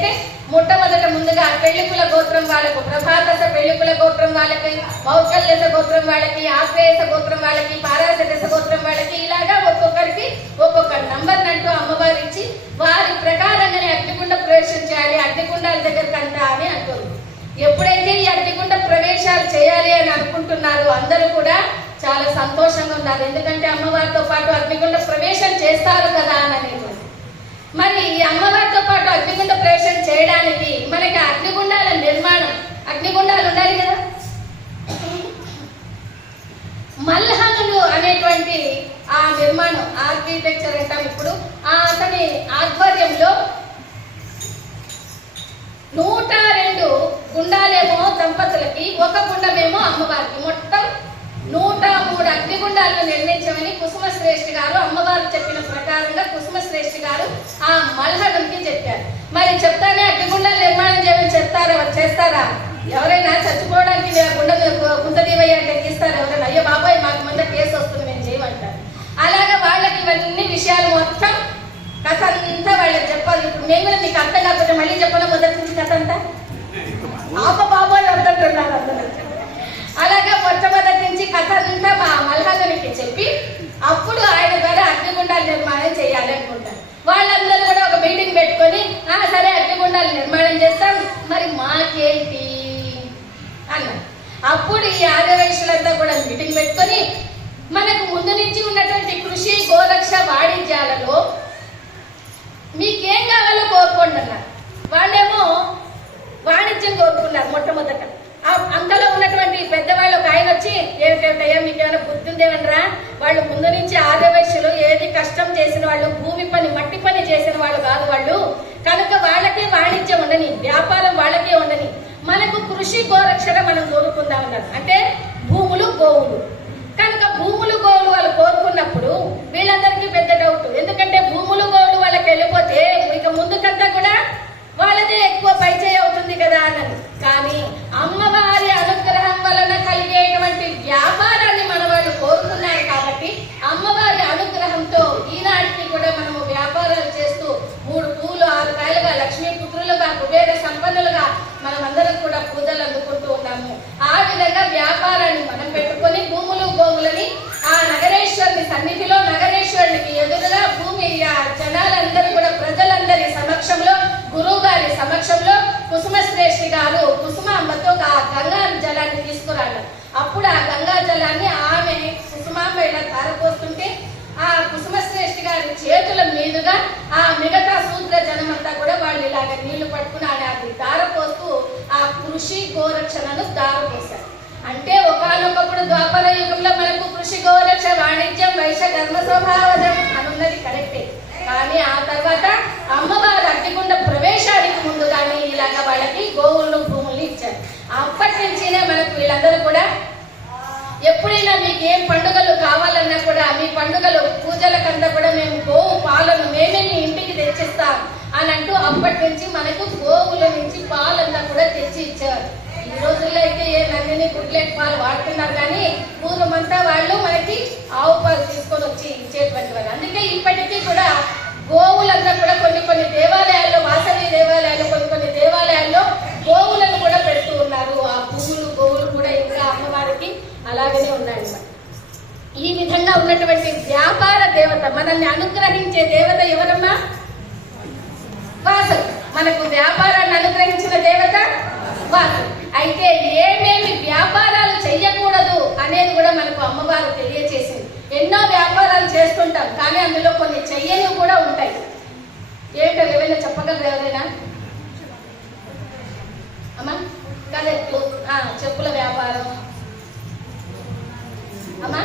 ఏంటంటే మొట్టమొదట ముందుగా పెళ్ళికుల గోత్రం వాళ్ళకు ప్రభాతస పెళ్ళికుల గోత్రం వాళ్ళకి మౌకల్యస గోత్రం వాళ్ళకి ఆశ్రయస గోత్రం వాళ్ళకి పారాశదశ గోత్రం వాళ్ళకి ఇలాగా ఒక్కొక్కరికి ఒక్కొక్క నంబర్ అంటూ అమ్మవారు ఇచ్చి వారి ప్రకారంగానే అగ్నిగుండ ప్రవేశం చేయాలి అగ్నిగుండాల దగ్గరికి అంట అని అంటుంది. ఎప్పుడైతే ఈ అగ్నిగుండ ప్రవేశాలు చేయాలి అని అనుకుంటున్నారో అందరూ కూడా చాలా సంతోషంగా ఉన్నారు. ఎందుకంటే అమ్మవారితో పాటు అగ్నిగుండ ప్రవేశం చేస్తారు కదా అని అనేటువంటి మరి ఈ అమ్మవారితో పాటు అగ్నిగుండ ప్రవేశం చేయడానికి మనకి అగ్నిగుండాల నిర్మాణం అగ్నిగుండాలు ఉండాలి కదా? మల్హనులు అనేటువంటి ఆ నిర్మాణం ఆర్కిటెక్చర్ అంటాం ఇప్పుడు. ఆ అతని ఆధ్వర్యంలో నూట రెండు గుండాలేమో దంపతులకి ఒక గుండమేమో అమ్మవారికి. మొత్తం నూట మూడు అగ్నిగుండాలను నిర్మించమని కుసుమ శ్రేష్ఠి గారు అమ్మవారు చెప్పిన ప్రకారంగా కుసుమ శ్రేష్ఠి మల్హడంకి చెప్పారు. మరి చెప్తానే అగ్నిగుండాలు నిర్మాణం చేయమని చెప్తారా చేస్తారా? ఎవరైనా చచ్చిపోవడానికి గుండ కుంతదీవయ్య అంటే తీస్తారు? ఎవరైనా అయ్యో బాబాయ్ మాకు ముందు కేసు వస్తుంది మేము చేయమంటారు. అలాగా వాళ్ళకి ఇవన్నీ విషయాలు మొత్తం కథ అంతా వాళ్ళకి చెప్పాలి. ఇప్పుడు మేము కూడా మీకు అర్థం కాకపోతే మళ్ళీ చెప్పడం మొదటి నుంచి కథ అంతా? ఆప బాబోయ్ అందరూ. అలాగా మొట్టమొదటి నుంచి కథ అంతా మా మల్హాజనికి చెప్పి అప్పుడు ఆయన ద్వారా అగ్నిగుండాల నిర్మాణం చేయాలి అనుకుంటారు వాళ్ళందరూ కూడా ఒక మీటింగ్ పెట్టుకొని ఆ సరే అగ్నిగుండాల నిర్మాణం చేస్తాం మరి మాకేంటి అన్నారు అప్పుడు ఈ ఆర్యవైశ్యులంతా కూడా మీటింగ్ పెట్టుకొని మనకు ఉన్నటువంటి కృషి గోరక్ష వాణిజ్యాలలో మీకేం కావాలో కోరుకోండి అన్నారు. వాళ్ళేమో వాణిజ్యం కోరుకున్నారు మొట్టమొదట. అందులో అంతలో ఉన్నటువంటి పెద్దవాళ్ళు ఒక ఆయన వచ్చి ఏమిటేమిటయ్యా మీకు ఏమైనా వాళ్ళు ముందు నుంచి ఆర్యవైశ్యులు ఏది కష్టం చేసిన వాళ్ళు భూమి పని మట్టి పని చేసిన వాళ్ళు కాదు వాళ్ళు. కనుక వాళ్ళకే వాణిజ్యం ఉండని వ్యాపారం వాళ్ళకే ఉండని మనకు కృషి గోరక్షణ మనం కోరుకుందామన్నారు అంటే భూములు గోవులు కనుక భూములు గోవులు వాళ్ళు కోరుకున్నప్పుడు వీళ్ళందరికీ పెద్ద డౌట్ ఎందుకంటే భూములు గోవులు వాళ్ళకి వెళ్ళిపోతే ఇక ముందుకంతా కూడా వాళ్ళదే ఎక్కువ పైచేయి అవుతుంది కదా అన్నది కానీ అమ్మవారి అనుగ్రహం వలన కలిగేటువంటి వ్యాపారాన్ని మన వాళ్ళు కోరుకున్నారు కాబట్టి అమ్మవారి అనుగ్రహంతో ఈనాటికి కూడా మనము వ్యాపారాలు చేస్తూ మూడు పూలు ఆరు కాయలుగా లక్ష్మీ పుత్రులుగా కుబేర సంపన్నులుగా మనం అందరం కూడా పూజలు అందుకుంటూ ఉన్నాము ఆ విధంగా వ్యాపారాన్ని మనం పెట్టుకొని భూములు గోవులని ఆ నగరేశ్వరుని సన్నిధిలో నగరేశ్వరునికి ఎదురుగా భూమి ఆ జనాలందరూ కూడా ప్రజలందరి సమక్షంలో గురువు గారి సమక్షంలో కుసుమ శ్రేష్ఠి గారు కుసుమ అమ్మతో ఆ గంగా జలాన్ని తీసుకురాడు అప్పుడు ఆ గంగా జలాన్ని ఆమె కుసుమాంబ ఇలా ధారపోస్తుంటే ఆ కుసుమ శ్రేష్ఠి గారి చేతుల మీదుగా ఆ మిగతా శూద్ర జనమంతా కూడా వాళ్ళు ఇలాగ నీళ్ళు పట్టుకుని ఆడ అది ధారపోస్తూ ఆ కృషి గోరక్షణను దారపోశారు అంటే ఒకనొకప్పుడు ద్వాపర యుగంలో మనకు కృషి గోరక్ష వాణిజ్యం వైశ్య ధర్మ స్వభావజం అనున్నది కరెక్టే. కానీ ఆ తర్వాత అమ్మవారు అగ్నిగుండ ప్రవేశానికి ముందుగానే ఇలాగ వాళ్ళకి గోవులను భూములు ఇచ్చారు. అప్పటి నుంచినే మనకు వీళ్ళందరూ కూడా ఎప్పుడైనా మీకు ఏం పండుగలు కావాలన్నా కూడా మీ పండుగలు పూజలకంతా కూడా మేము గోవు పాలను మేమే మీ ఇంటికి తెచ్చిస్తాం అని అంటూ అప్పటి నుంచి మనకు గోవుల నుంచి పాలంతా కూడా తెచ్చి ఇచ్చారు. ఈ రోజుల్లో అయితే ఏ నందిని గుడ్లెట్ పాలు వాడుతున్నారు కానీ పూర్వమంతా వాళ్ళు మనకి ఆవు పాలు తీసుకొని వచ్చి ఇచ్చేటువంటి వాళ్ళు. అందుకే ఇప్పటికీ కూడా గోవులంతా కూడా కొన్ని కొన్ని దేవాలయాల్లో వాసవి దేవాలయాల్లో కొన్ని కొన్ని దేవాలయాల్లో గోవులను కూడా పెడుతూ ఉన్నారు ఆ పువ్వులు గోవులు కూడా ఇంకా అమ్మవారికి అలాగనే ఈ విధంగా ఉన్నటువంటి వ్యాపార దేవత మనల్ని అనుగ్రహించే దేవత ఎవరమ్మా? వాసవి మనకు వ్యాపారాన్ని అనుగ్రహించిన దేవత వాసవి అయితే ఏమేమి వ్యాపారాలు చెయ్యకూడదు అనేది కూడా మనకు అమ్మవారు తెలియచేసింది. ఎన్నో వ్యాపారాలు చేస్తుంటాం కానీ అందులో కొన్ని చెయ్యనివి కూడా ఉంటాయి. ఏంటో ఏమైనా చెప్పగలరు ఎవరైనా? అమ్మా కలెక్టు చెప్పుల వ్యాపారం. అమ్మా